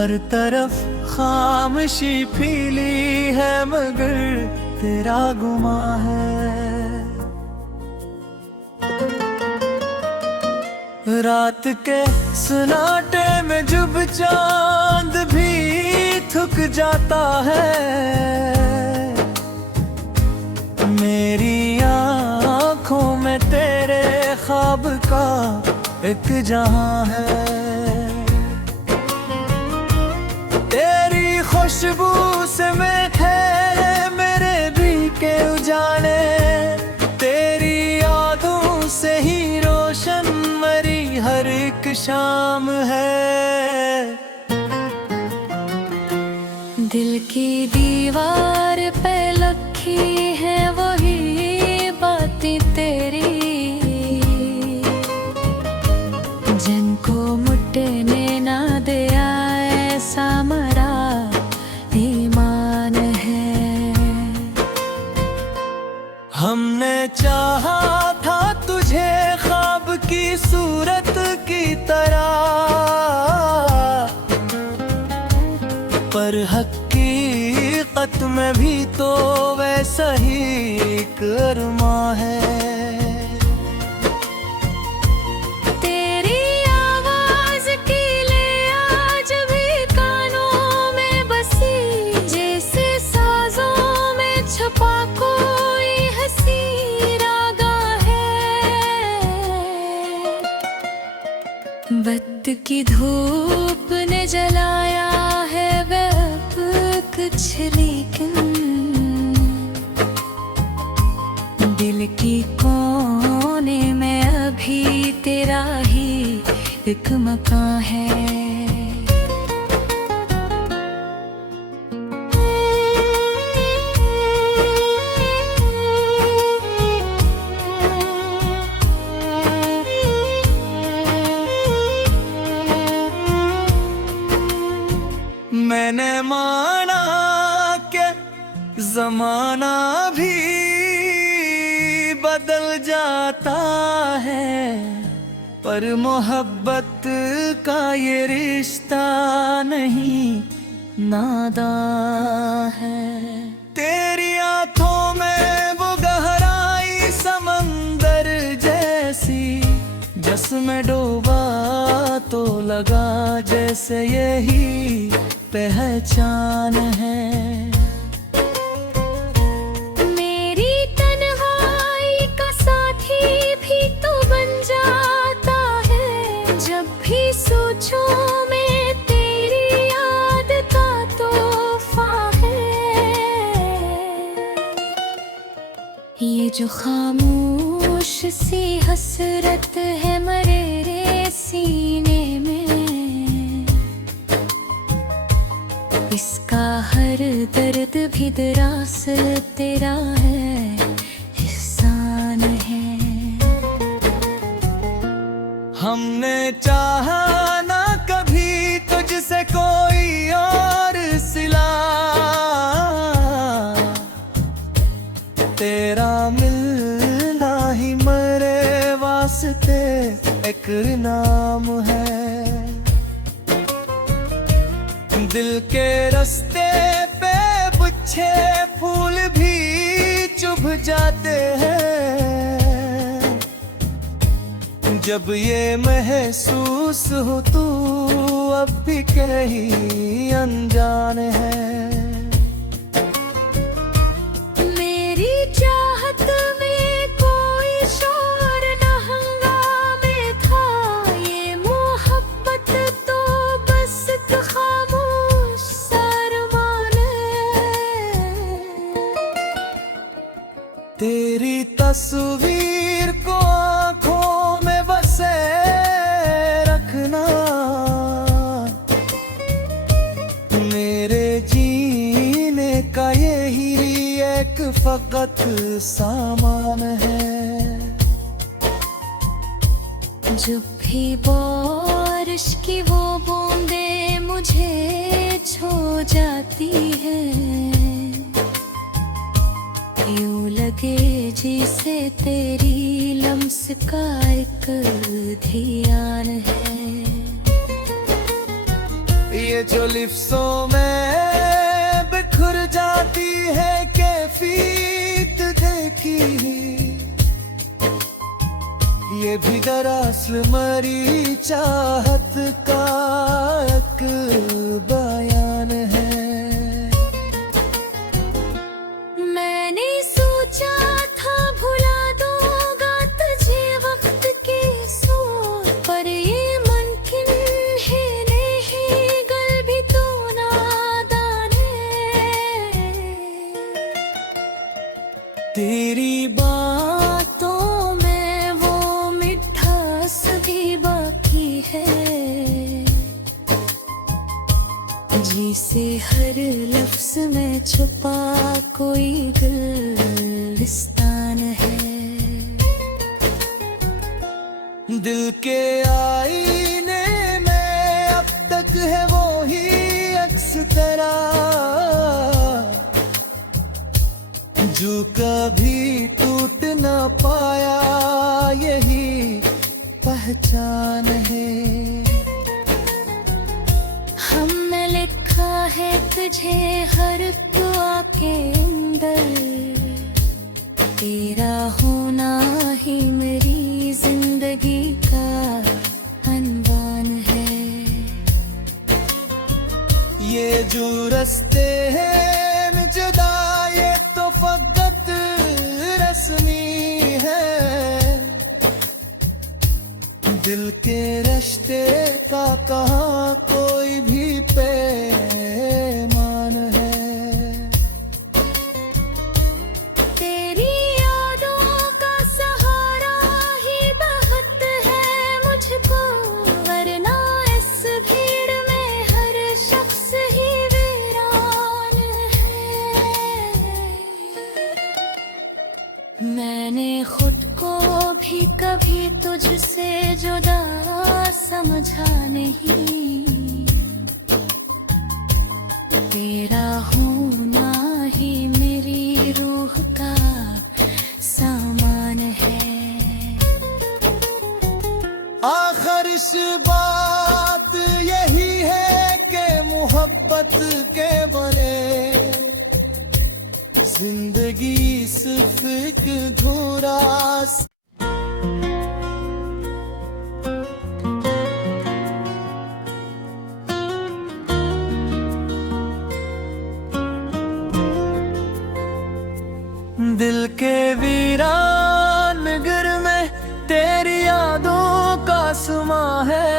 हर तरफ खामोशी फैली है मगर तेरा गुमां है। रात के सन्नाटे में जब चांद भी थक जाता है, मेरी आँखों में तेरे ख्वाब का एक जहां है। तेरी खुशबू से मैं है मेरे भी के उजाले, तेरी यादों से ही रोशन मरी हर एक शाम है। दिल की दीवार पे लखी है वही बातें तेरी, जिनको मुटने ना दिया ऐसा मरा ईमान है। हमने चाहा था तुझे ख्वाब की सूरत की तरह, पर हकीकत में भी तो वैसा ही एक अरमा है। तेरी आवाज की ले आज भी कानों में बसी, जैसे साजों में छुपा कोई हंसी रागा है। वक्त की धूप ने जलाया है वह कुछ, लेकिन दिल की कोने में अभी तेरा ही एक मकान है। मैंने माना कि जमाना भी बदल जाता है, पर मोहब्बत का ये रिश्ता नहीं नादा है। तेरी आंखों में वो गहराई समंदर जैसी, जिसमें डूबा तो लगा जैसे यही पहचान है। मेरी तन्हाई का साथी भी तो बन जाता है, जब भी सोचो मैं तेरी याद का तोहफा है। ये जो खामोश सी हसरत है मरे सीने में, इसका हर दर्द भी दरअसल तेरा है, एहसान है। हमने चाहा ना कभी तुझसे कोई और सिला, तेरा मिलना ही मरे वास्ते एक नाम है। दिल के रास्ते पे गुच्छे फूल भी चुभ जाते हैं, जब ये महसूस हो तू अब भी कहीं अनजान है। मेरी चाहत में कोई शोर न हंगामे था, ये मोहब्बत तो बस एक खामोश अरमान है। तेरी तस्वीर को आँखों में बसे रखना, मेरे जीने का यही एक फकत सामान है। जब भी बारिश की वो बूंदे मुझे छू जाती है, यूं लगे जिसे तेरी लम्स का एक ध्यान है। ये जो लिफ्सों में बिखर जाती है कैफियत देखी, ये भी दरअसल मरी चाहत का एक बयान है। मैंने सोचा था भुला दूंगा तुझे वक्त के सोर पर, ये मुमकिन है नहीं, गल भी तो नादान है। तेरी बातों में वो मिठास भी बाकी है, जिसे हर लफ्ज में छुपा कोई गुलिस्तान है। दिल के आईने में अब तक है वो ही अक्स तेरा, जो कभी टूट न पाया, यही पहचान है। हमने लिखा है तुझे हर दुआ के अंदर, तेरा होना ही मेरी जिंदगी का अनवान है। ये जो रास्ते हैं जुदा, ये तो फकत रस्मी है, दिल के रिश्ते का कहाँ कोई भी पैमान है। तेरी यादों का सहारा ही बहुत है मुझको, वरना इस भीड़ में हर शख्स ही वीरान है। मैंने खुद को भी कभी तुझसे जुदा समझा नहीं, तेरा होना ही मेरी रूह का सामान है। आखिर इस बात यही है कि मोहब्बत के बने जिंदगी सिर्फ एक अधूरा। दिल के वीरान नगर में तेरी यादों का समा है,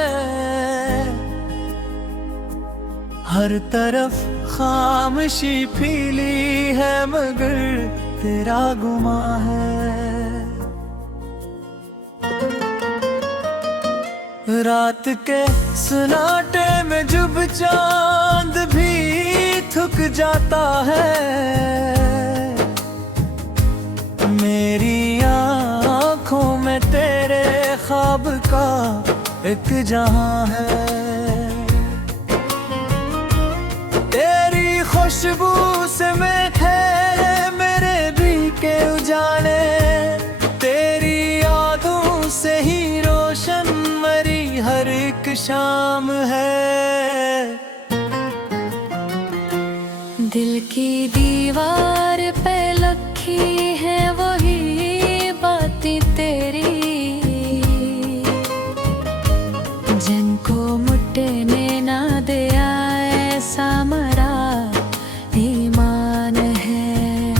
हर तरफ खामोशी फैली है मगर तेरा गुमा है। रात के सन्नाटे में जब चांद भी थक जाता है, मेरी आँखों में तेरे ख्वाब का एक जहां है। तेरी खुशबू से मैं है मेरे भी के उजाले, तेरी यादों से ही रोशन मरी हर एक शाम है। दिल की दीवार पे लखी है वही बातें तेरी, जिनको मुटने ना दिया ऐसा मरा ईमान है।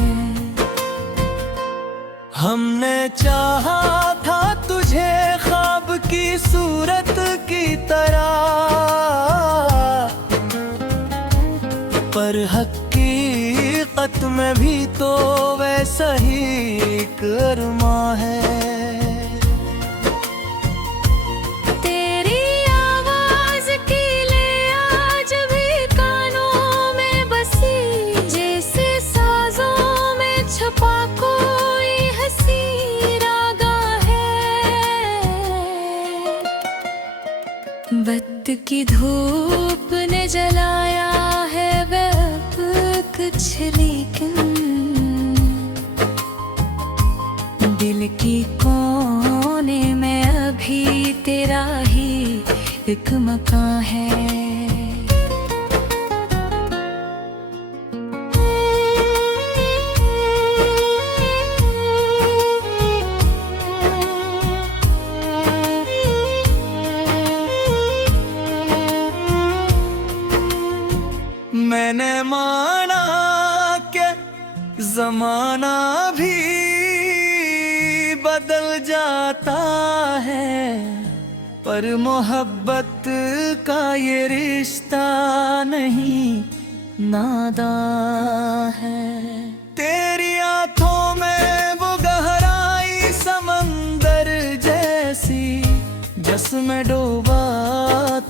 हमने चाहा था तुझे ख्वाब की सूरत की तरह, पर हकीकत में भी तो वैसा ही एक अरमा है। तेरी आवाज की ले आज भी कानों में बसी, जैसे साजों में छुपा कोई हंसी रागा है। वक्त की धूप ने जलाया है वह कुछ, लेकिन दिल की कोने में अभी तेरा ही एक मकान है। जमाना भी बदल जाता है, पर मोहब्बत का ये रिश्ता नहीं नादा है। तेरी आंखों में वो गहराई समंदर जैसी, जिसमें डूबा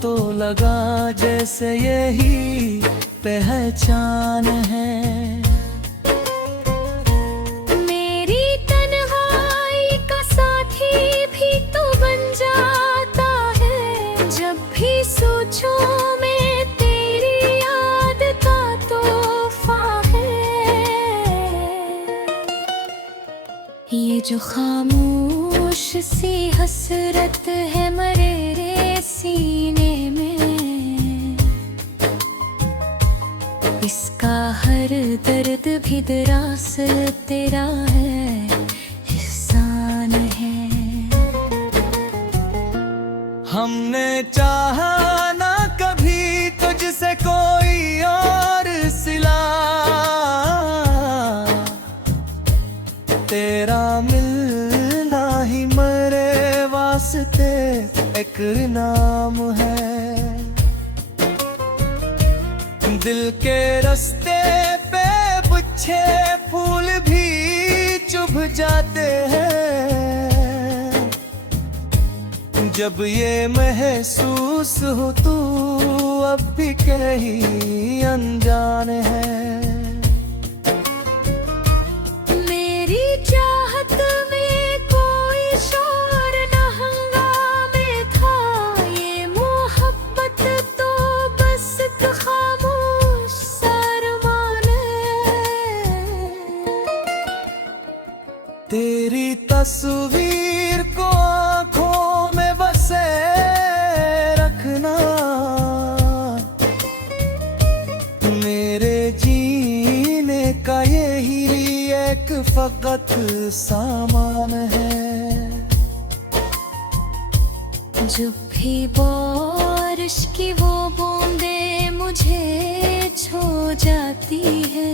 तो लगा जैसे यही पहचान है। मेरी तन्हाई का साथी भी तो बन जाता है, जब भी सोचो मैं तेरी याद का तोहफा है। ये जो खामोश सी हसरत है मरेरे सीने में, इसका हर दर्द भी दरअसल तेरा है, एहसान है। हमने चाहा ना कभी तुझसे कोई और सिला, तेरा मिलना ही मरे वास्ते एक नाम है। दिल के रास्ते पे गुच्छे फूल भी चुभ जाते हैं, जब ये महसूस हो तू अब भी कहीं अनजान है। मेरी चाहत में कोई शोर न हंगामे था, ये मोहब्बत तो बस एक खामोश सरमान है। तेरी तस्वीर को आँखों में बसे रखना, मेरे जीने का यही एक फकत सामान है। जब भी बारिश की वो बूंदे मुझे छू जाती है,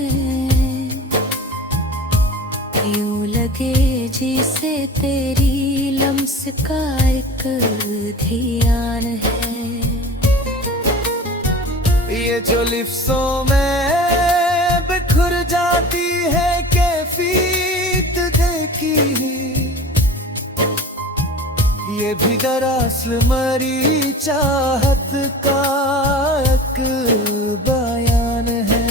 यूं लगे जैसे तेरी लम्स का एक ध्यान है। ये जो लिफ्ज़ों में बिखर जाती है कैफियत देखी, ये भी दरअसल मरी चाहत का एक बयान है।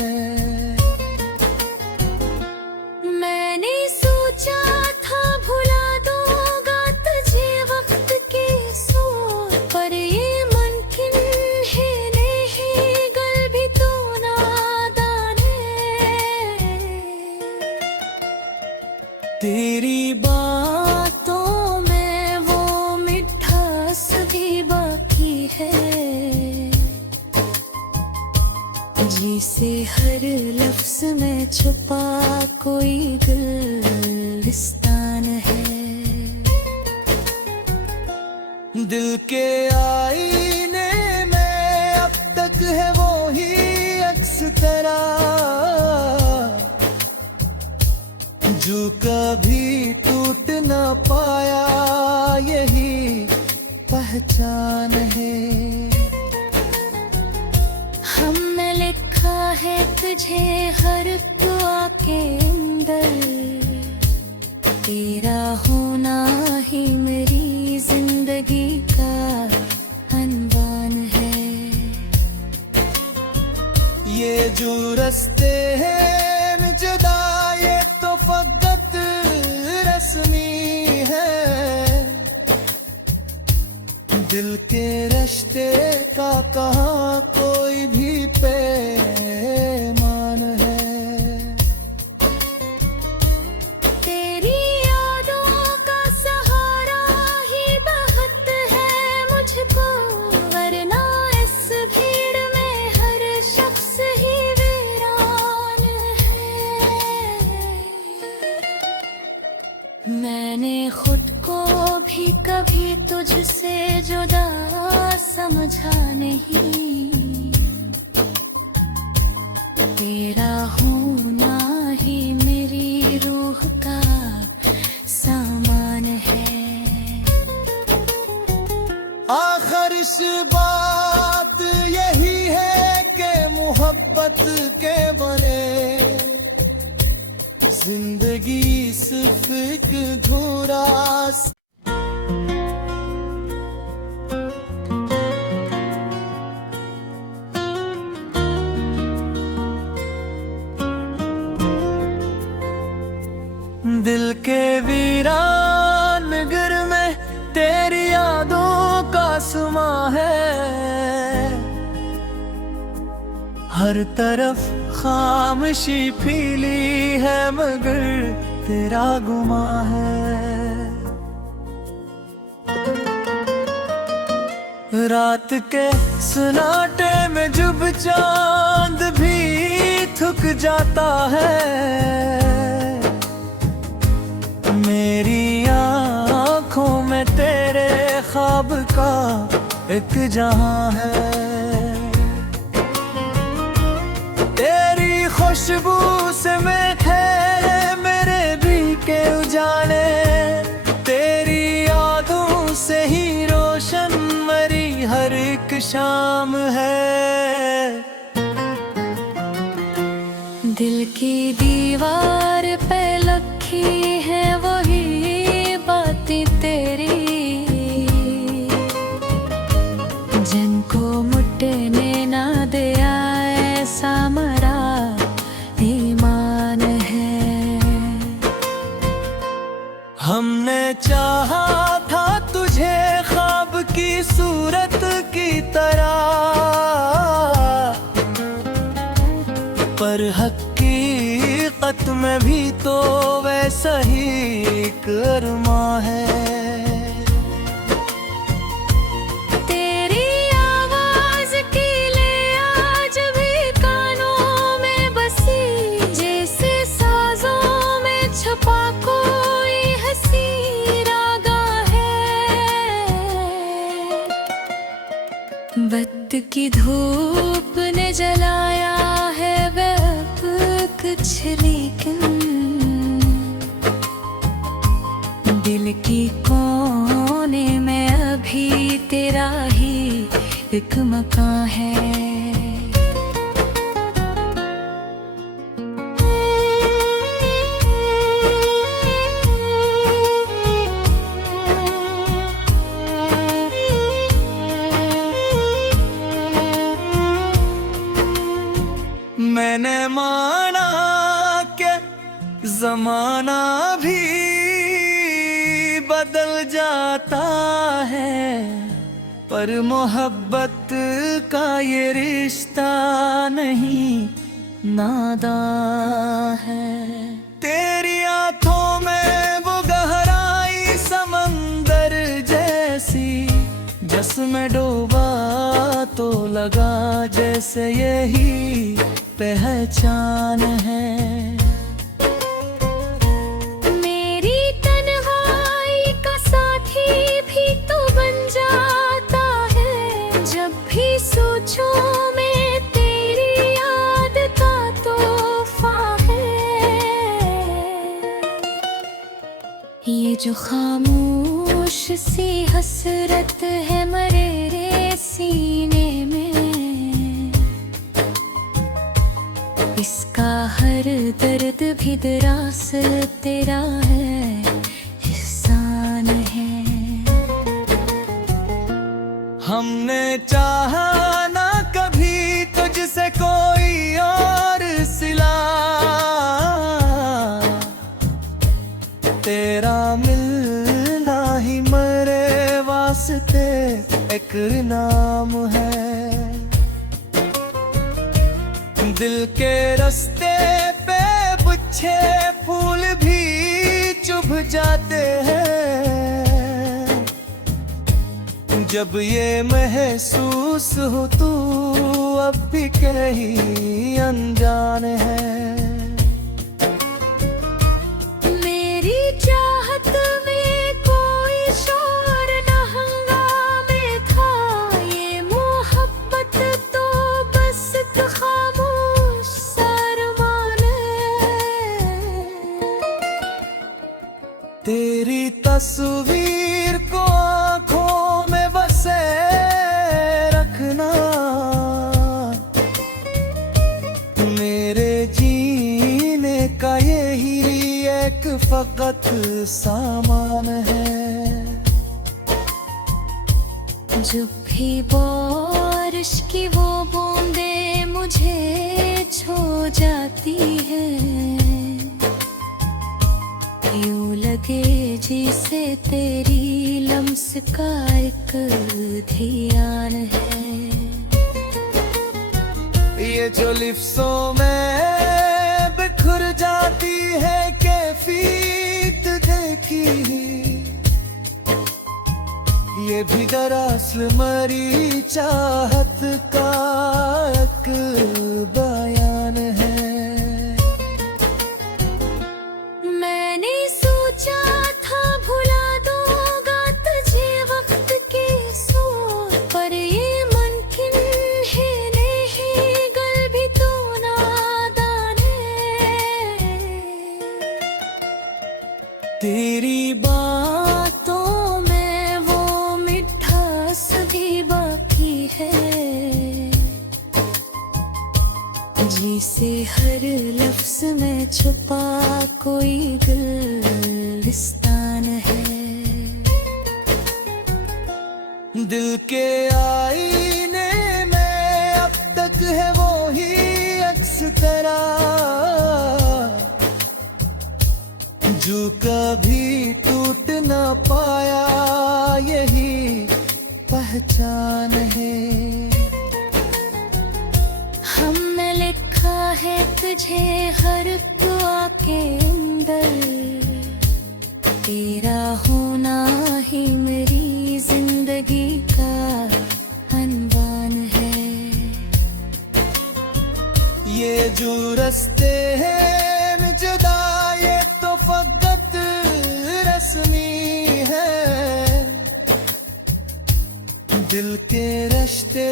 मैंने सोचा था भुला दूंगा तुझे वक्त के सोर, पर ये मुमकिन है नहीं, गल भी तो नादान है। तेरी बातों में वो मिठास भी बाकी है, जिसे हर लफ्ज में छुपा कोई गुलिस्तान है। दिल के आईने में अब तक है वो ही अक्स तेरा, जो कभी टूट न पाया, यही पहचान है। हमने लिखा है तुझे हर दुआ के अंदर, तेरा होना ही मेरी जिंदगी का अनवान है। ये जो रास्ते हैं जुदा, ये तो फकत रस्मी है। दिल के रिश्ते का कहाँ कोई भी पैमान है। तेरी यादों का सहारा ही बहुत है मुझको, वरना इस भीड़ में हर शख्स ही वीरान है। मैंने खुद को भी कभी तुझसे जुदा समझा नहीं, तेरा होना ही मेरी खुश बात यही है कि मोहब्बत के बने जिंदगी सिर्फ एक धूरा दिल के वीरान नगर में तेरी यादों का समा है। हर तरफ खामोशी फैली है मगर तेरा गुमा है। रात के सन्नाटे में जब चांद भी थक जाता है, मेरी आँखों में तेरे ख्वाब का एक जहां है। तेरी खुशबू से मैं है मेरे दिल के उजाले, तेरी यादों से ही रोशन मेरी हर एक शाम है। दिल की दीवार पे लखी है वही बातें तेरी, जिनको मुटने ना दिया ऐसा मरा ईमान है। हमने चाहा था तुझे ख्वाब की सूरत की तरह, पर हकीकत में भी तो वैसा ही एक अरमा है। तेरी आवाज की ले आज भी कानों में बसी, जैसे साजों में छुपा कोई हंसी रागा है। वक्त की धूप ने जलाया है वह कुछ लेकिन, दिल की कोने में अभी तेरा ही एक मकान है। मैंने माना कि जमाना भी बदल जाता है, पर मोहब्बत का ये रिश्ता नहीं नादा है। तेरी आंखों में वो गहराई समंदर जैसी, जिसमें डूबा तो लगा जैसे यही पहचान है। मेरी तन्हाई का साथी भी तो बन जाता है, जब भी सोचो मैं तेरी याद का तोहफा है। ये जो खामोश सी हसरत है मरे सीने में, इसका हर दर्द भी दरास तेरा है, एहसान है। हमने चाहा ना कभी तुझसे कोई और सिला, तेरा मिलना ही मेरे वास्ते एक नाम है। दिल के रास्ते पे गुच्छे फूल भी चुभ जाते हैं, जब ये महसूस हो तू अब भी कहीं अनजान है। मेरी चाहत में कोई शोर न हंगामे था, ये मोहब्बत तो बस एक खामोश सरमान है। तेरी तस्वीर को आँखों में बसे सामान है। जब भी बारिश की वो बूंदे मुझे छू जाती है, यूं लगे जैसे तेरी लम्स का एक ध्यान है। ये जो लिफ्सों में बिखर जाती है कैफियत देखी, ये भी दरअसल मरी चाहत का एक बयान है। मैंने सोचा था भुला दूंगा तुझे वक्त के सोर पर, ये मुमकिन है नहीं, गल भी तो नादान है। तेरी बातों में वो मिठास भी बाकी है, जिसे हर लफ्ज में छुपा कोई गुलिस्तान है। दिल के आईने में अब तक है वो ही अक्स तेरा, जो कभी टूट न पाया, यही पहचान है। हमने लिखा है तुझे हर दुआ के अंदर, तेरा होना ही मेरी जिंदगी का अनवान है। ये जो रास्ते हैं जुदा, ये तो फकत रस्मी है। दिल के रिश्ते